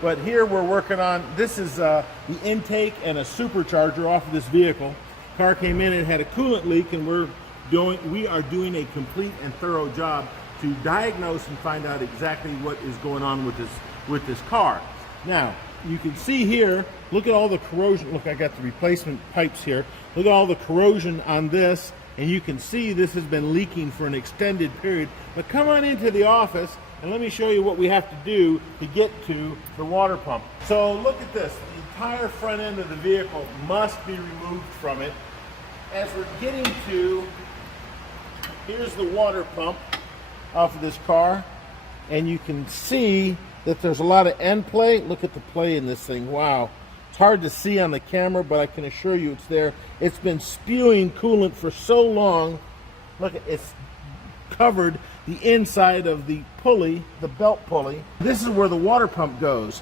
But here we're working on, this is the intake and a supercharger off of this vehicle. Car came in and had a coolant leak, and we are doing a complete and thorough job to diagnose and find out exactly what is going on with this car. Now, you can see here, look at all the corrosion. Look, I got the replacement pipes here. Look at all the corrosion on this, and you can see this has been leaking for an extended period. But come on into the office and let me show you what we have to do to get to the water pump. So look at this. The entire front end of the vehicle must be removed from it. As we're getting to, here's the water pump off of this car, and you can see that there's a lot of end play. Look at the play in this thing. Wow. It's hard to see on the camera, but I can assure you it's there. It's been spewing coolant for so long. Look, it's covered the inside of the pulley, the belt pulley. This is where the water pump goes.